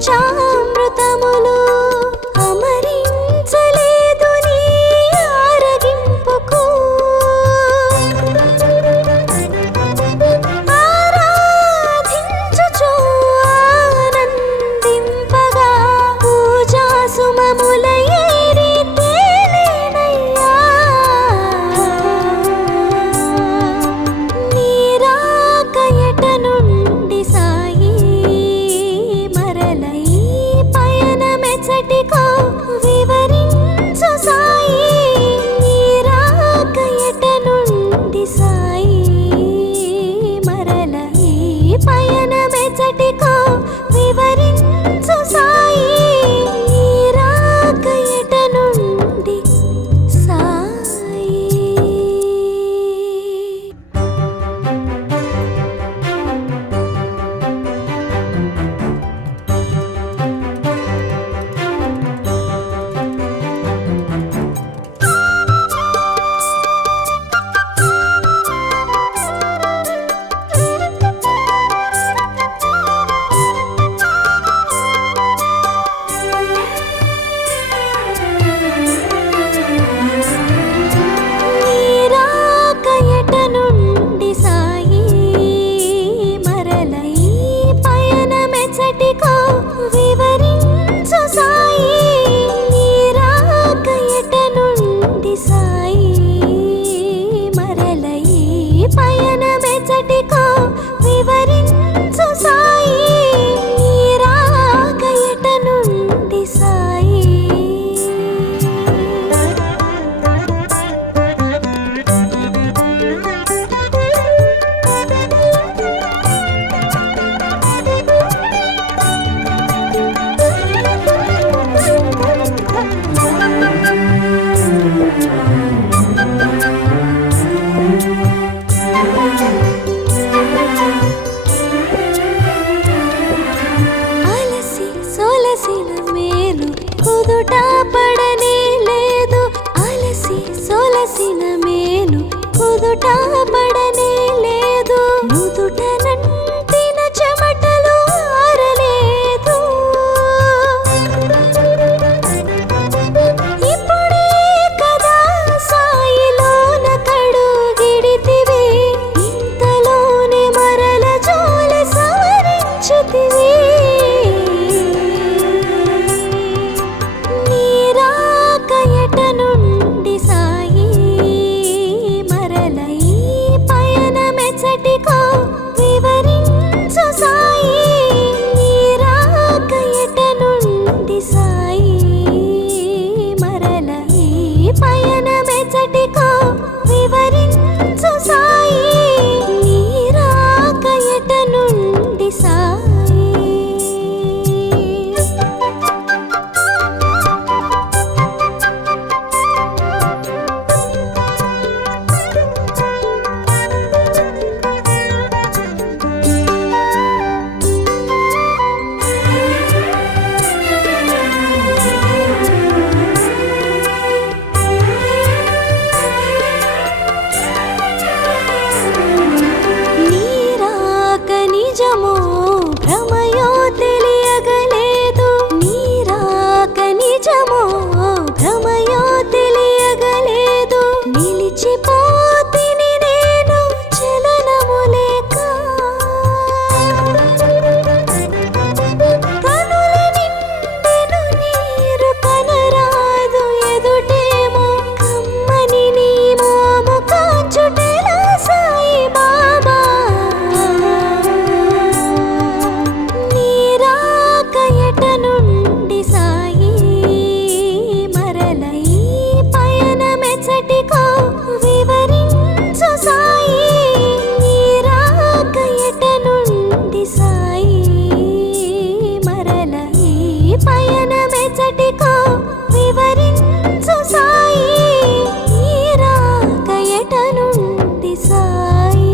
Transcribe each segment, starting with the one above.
పంచామృతములు అమరించలేదు నీ ఆరగింపుకు ఆరాధించుచు ఆనందింపగా పూజా సుమముల ఏరి తేలేనయ్యా నీరాక ఎట నుండి సాయి మరలై పయనమెచ్చటికో వివరించు సాయి నీరాక ఎట నుండి సాయి మరలై పయనమెచ్చటికో వివరించు సాయి నీరాక ఎట నుండి సాయి నీరాక ఎట నుండి సాయి మరలై పయనమెచ్చటికో వివరించు సాయి నీరాక ఎట నుండి సాయి మరలై పయనమెచ్చటికో వివరించు సాయి నీరాక ఎట నుండి సాయి అలసి సొలసిన మేలు కుదుట పడనే లేదు అలసి సొలసిన మేలు కుదుట పడనే లేదు నుదుట నంటిన చెమటలు ఆరలేదు ఇప్పుడే కదా సాయిలోన కడుగిడితివి ఇంతలోనే మరల జోలి సవరించితివి నీరాక ఎట నుండి సాయి మరలై పయనమెచ్చటికో వివరించు సాయి నీరాక ఎట నుండి సాయి మరలై పయనమెచ్చటికో వివరించు సాయి నీరాక ఎట నుండి సాయి నీరాక నిజమో భ్రమయో తెలియగలేదు నీరాక నిజమో భ్రమయో తెలియగలేదు నిలిచిపోతిని నేను చలనము లేక కనుల నిండెను నీరు కనరాదు ఎదుటేమో కమ్మని నీ మోము కాచుటెలా సాయి బాబా నీరాక ఎట నుండి సాయి మరలై పయనమెచ్చటికో వివరించు సాయి నీరాక ఎట నుండి సాయి మరలై పయనమెచ్చటికో వివరించు సాయి నీరాక ఎట నుండి సాయి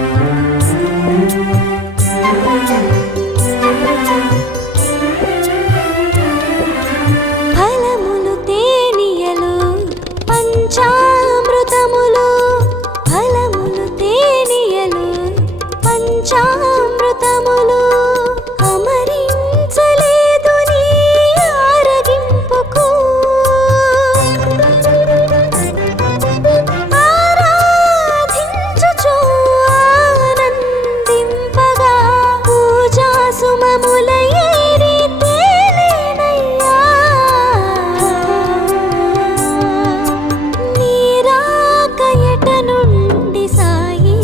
Thank you. పంచామృతములు అమరించలేదు నీ ఆరగింపుకు ఆరాధించుచు ఆనందింపగా పూజా సుమముల ఏరి తేలేనయ్యా నీ రాక ఎట నుండి సాయి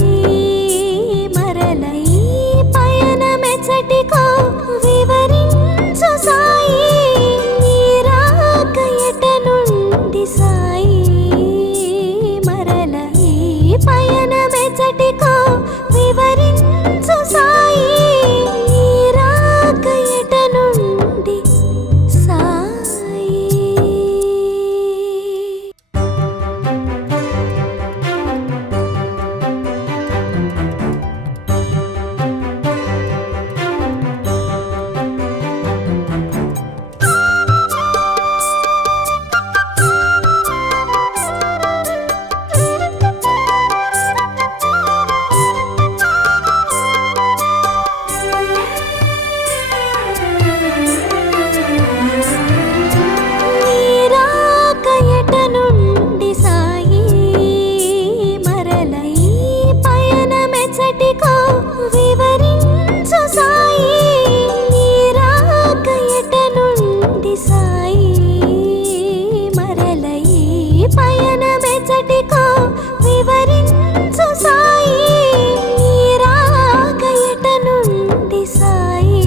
మరల ఈ పయనమెచ్చటికో వివరించు సాయి నీ రాక ఎట నుండి సాయి మరల ఈ పయనమెచ్చటికో వివరించు సాయి నీ రాక ఎట నుండి సాయి. నీ రాక ఎట నుండి సాయి మరల ఈ పయనమెచ్చటికో వివరించు సాయి నీ రాక ఎట నుండి సాయి మరల ఈ పయనమెచ్చటికో వివరించు సాయి నీ రాక ఎట నుండి సాయి.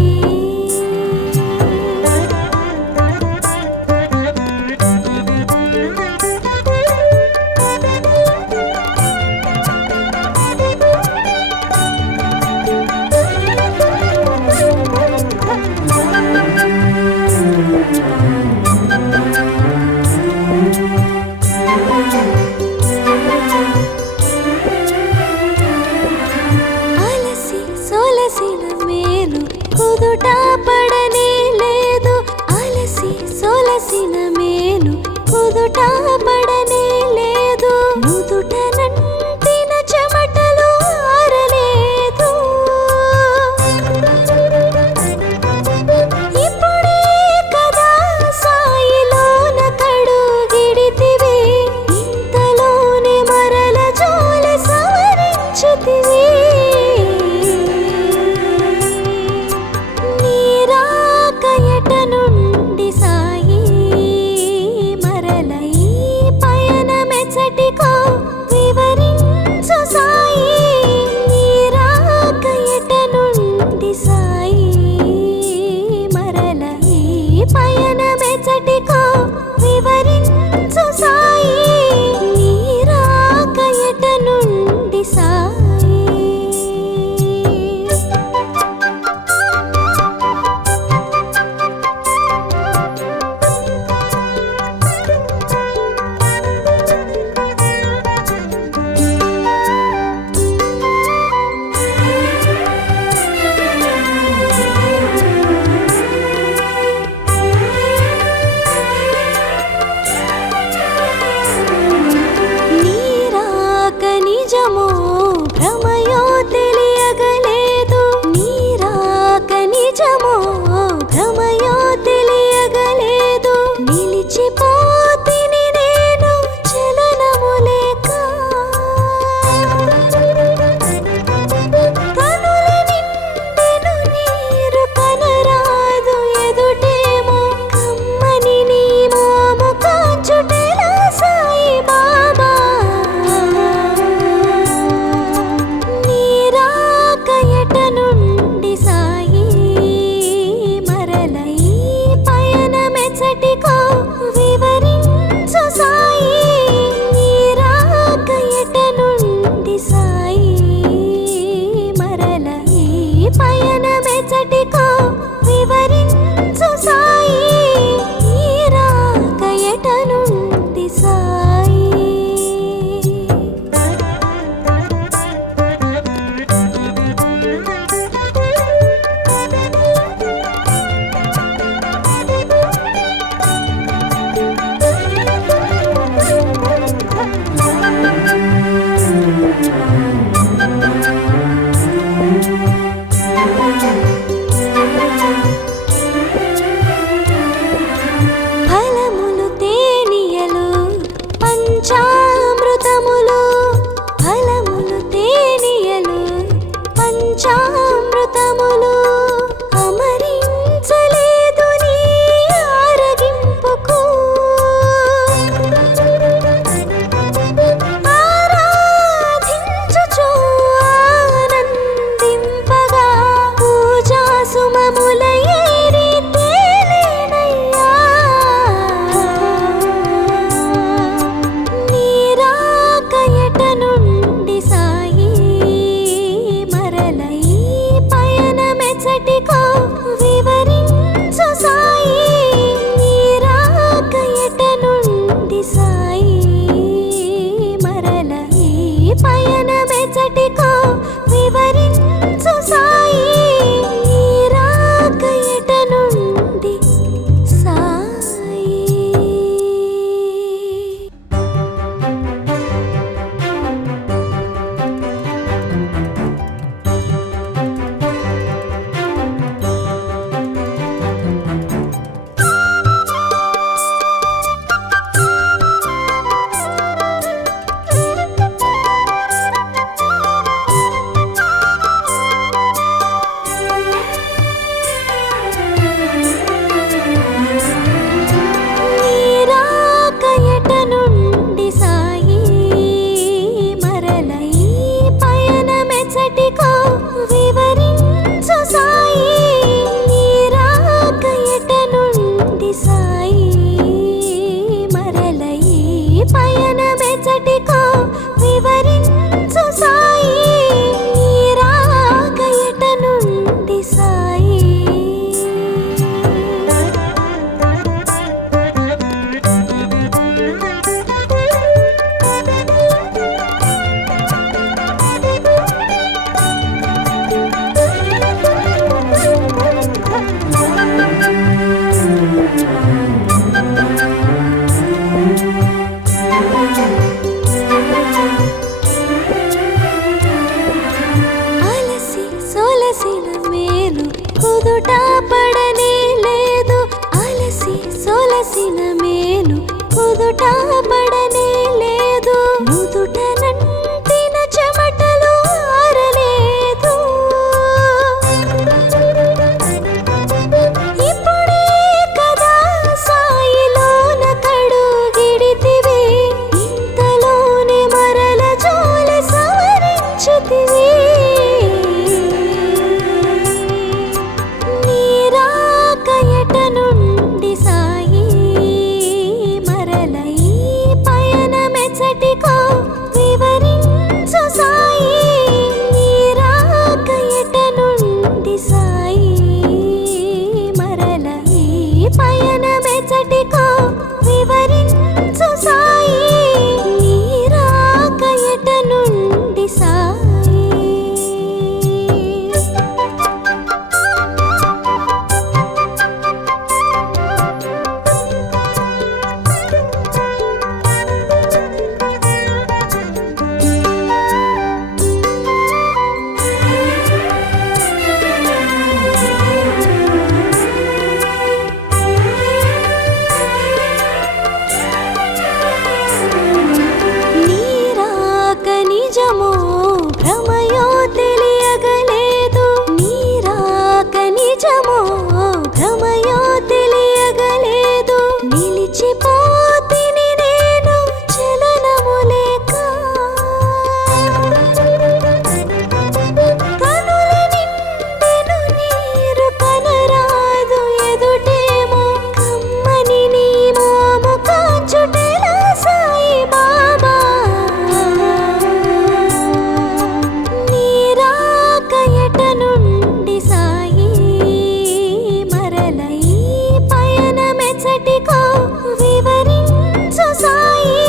అలసి సొలసిన మేలు కుదుట పడనే లేదు అలసి సొలసిన మేలు కుదుట పడనే లేదు నుదుట నంటిన చెమటలు ఆరలేదు ఇప్పుడే కదా సాయిలోన కడుగిడితివి ఇంతలోనే మరల జోల సవరించితివి నీ రాక ఎట నుండి సాయి మరల ఈ పయనమెచ్చటికో వివరించు సాయి నీ రాక ఎట నుండి సాయి మరల ఈ పయనమెచ్చటికో వివరించు సాయి నీ రాక ఎట నుండి సాయి. నీ రాక నిజమో భ్రమయో తెలియగలేదు నీ రాక నిజమో భ్రమయో తెలియగలేదు నిలిచిపోతిని నేను చలనము లేక కనుల నిండెను నీరు కనరాదు ఎదుటేమో కమ్మని నీ మోము కాంచుటెలా సాయి బాబా నీ రాక ఎట నుండి సాయి సొలసిన మేలు కుదుట పడనే లేదు. అలసి సొలసిన మేలు కుదుట పడనే లేదు. నుదుట నంటిన చెమటలు ఆరలేదు. ఇప్పుడే కదా సాయిలోన కడుగిడితివి, ఇంతలోనే మరల జోల సవరించితివి. నీరాక ఎట నుండి సాయి మరల ఈ పయనమెచ్చటికో వివరించు సాయి. నీరాక ఎట నుండి సాయి మరల ఈ పయనమెచ్చటికో వివరించు సాయి. నీరాక ఎట నుండి సాయి. నీరాక నిజమో భ్రమయో తెలియగలేదు. నీరాక నిజమో భ్రమయో తెలియగలేదు. నిలిచిపోతిని నేను చలనము లేక. కనుల నిండెను నీరు కనరాదు ఎదుటేమో కమ్మని నీ మోము కాచుటెలా సాయి బాబా. నీరాక ఎట నుండి సాయి మరల ఈ పయనమెచ్చటికో వివరించు సాయి.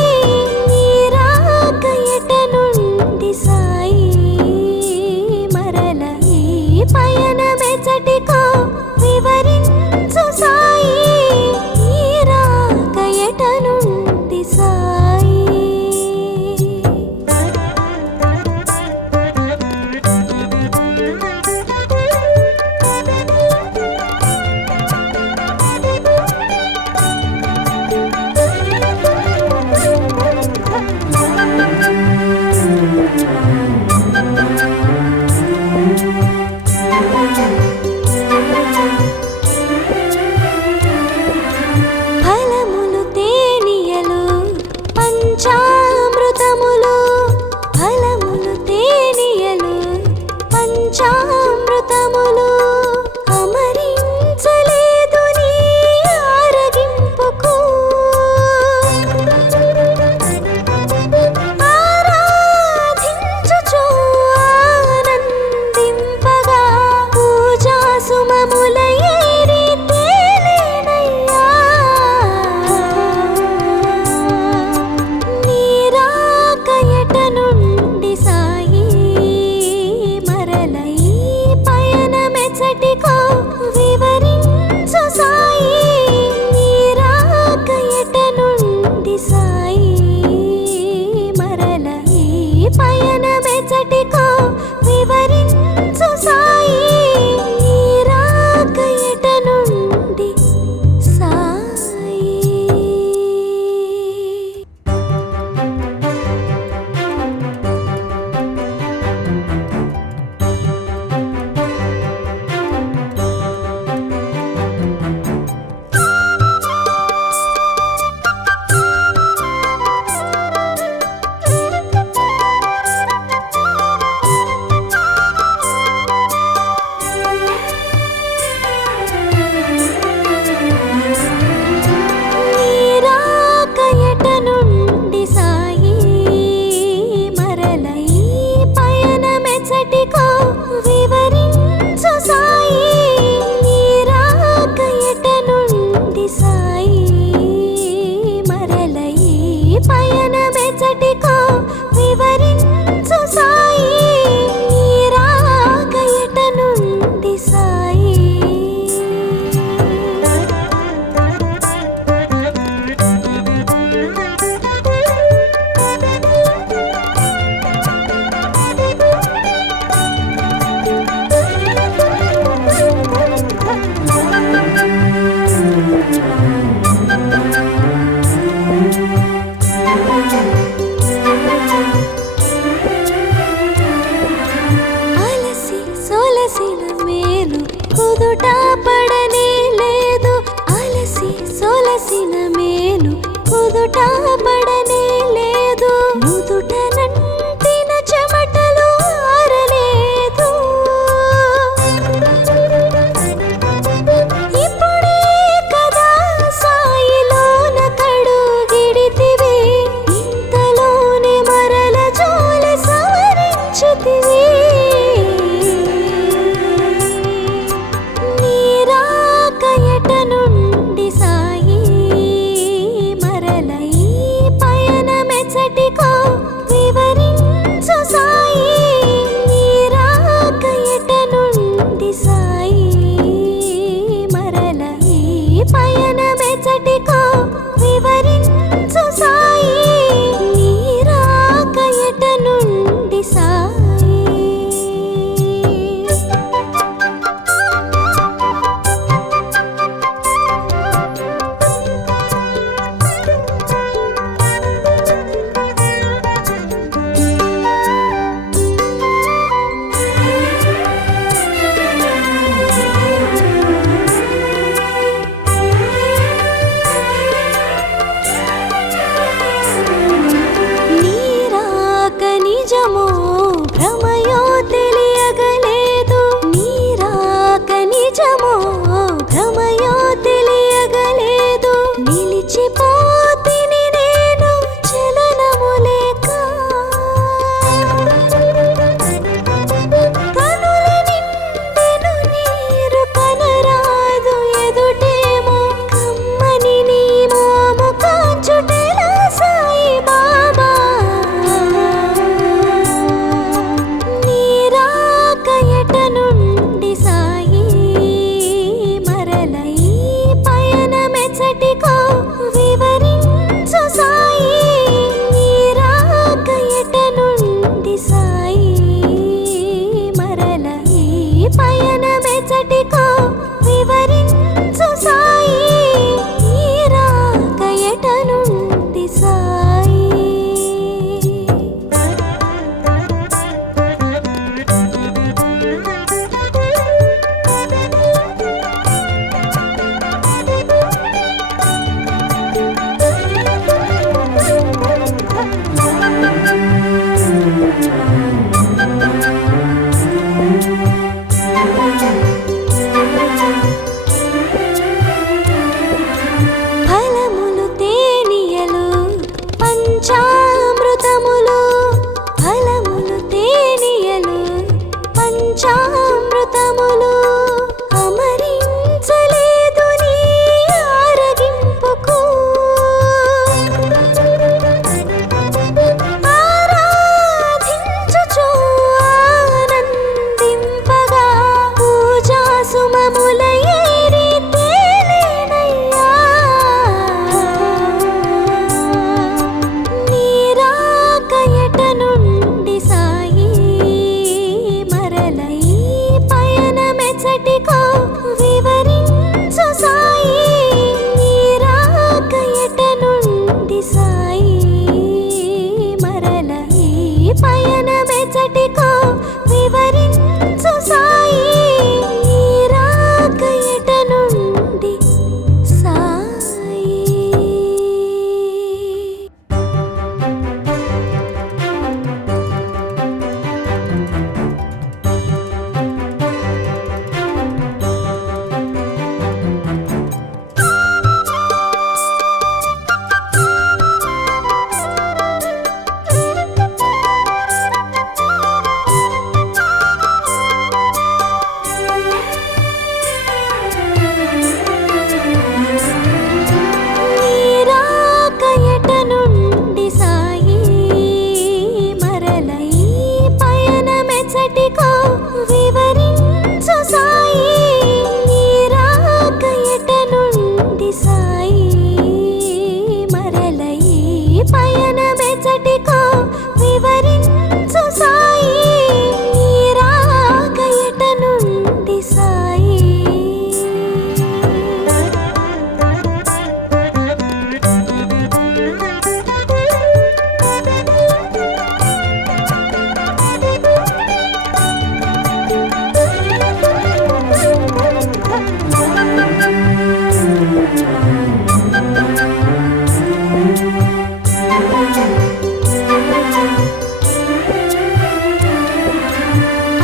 నీరాక ఎట నుండి సాయి మరల ఈ పయనమెచ్చటికో వివరించు సాయి. నీరాక ఎట నుండి సాయి. ఫలములు తేనియలు పంచామృతములు, ఫలములు తేనియలు పంచామృతములు. అమరించలేదు నీ ఆరగింపుకు. ఆరాధించుచు ఆనందింపగా పూజా సుమముల ఏరి తేలేనయ్యా. నీరాక ఎట నుండి సాయి మరల ఈ పయనమె నిజమో భ్రమయో తెలియగలేదు. నిలిచిపోతిని నేను చలనము లేక. కనుల నిండెను నీరు కనరాదు ఎదుటేమో కమ్మని నీ మోము కాంచుటెలా సాయి బాబా. నీ రాక ఎట నుండి సాయి మరల ఈ పయనమెచ్చటికో వివరించు సాయి. నీ రాక ఎట నుండి సాయి మరల ఈ పయనమెచ్చటికో వివరించు సాయి. నీ రాక ఎట నుండి సాయి. ఫలములు తేనియలు పంచామృతములు. ఫలములు తేనియలు పంచామృతములు. అమరించలేదు నీ ఆరగింపుకు. ఆరాధించుచు ఆనందింపగా పూజా సుమముల ఏరి తేలేనయ్యా. నీ రాక ఎట నుండి సాయి మరల ఈ పయనమెచ్చటికో వివరించు సాయి. నీ రాక ఎట నుండి సాయి మరల ఈ పయనమెచ్చటికో వివరించు సాయి. నీ రాక ఎట నుండి సాయి. నీ రాక ఎట నుండి సాయి మరల ఈ పయనమెచ్చటికో వివరించు సాయి. నీ రాక ఎట నుండి సాయి మరల ఈ పయనమెచ్చటికో వివరించు సాయి. నీ రాక ఎట నుండి సాయి.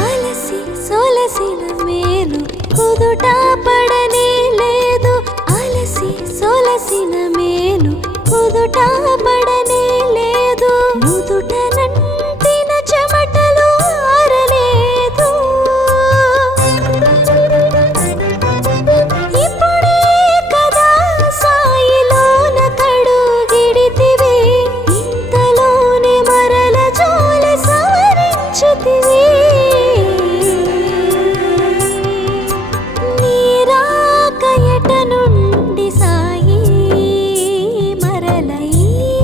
అలసి సొలసిన మేలు కుదుట పడనే లేదు. అలసి సొలసిన మేలు కుదుట పడనే లేదు. నుదుట నంటిన చెమటలు ఆరలేదు. ఇప్పుడే కదా సాయిలోన కడుగిడితివి. ఇంతలోనే మరల జోలి సవరించితివి. నీ రాక ఎట నుండి సాయి మరల ఈ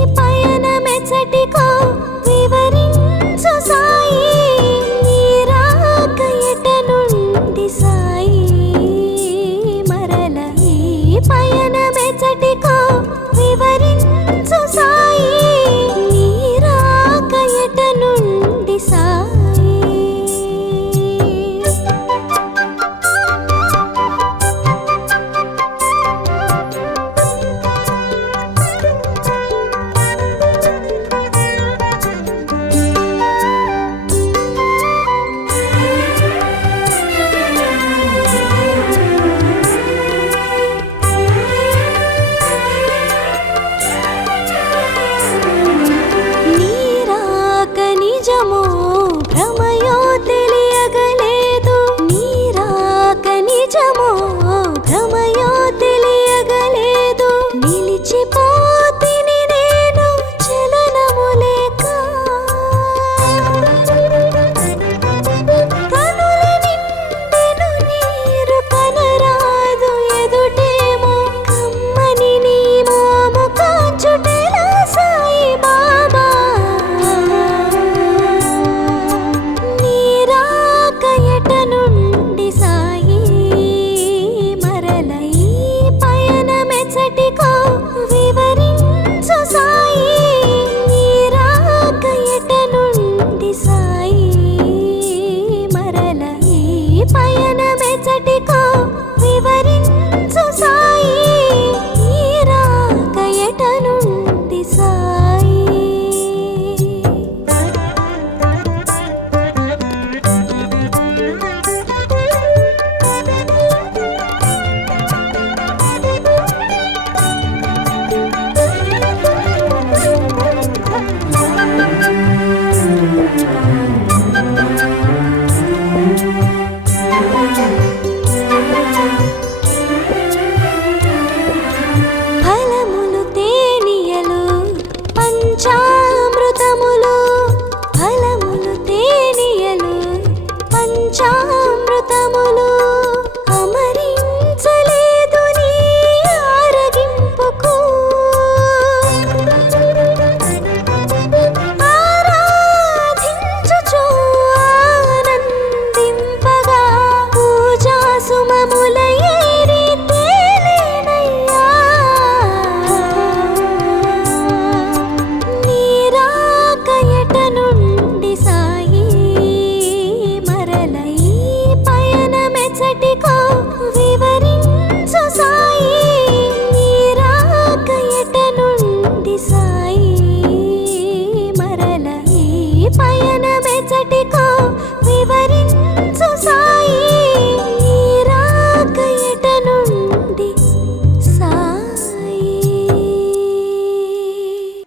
పల్చటి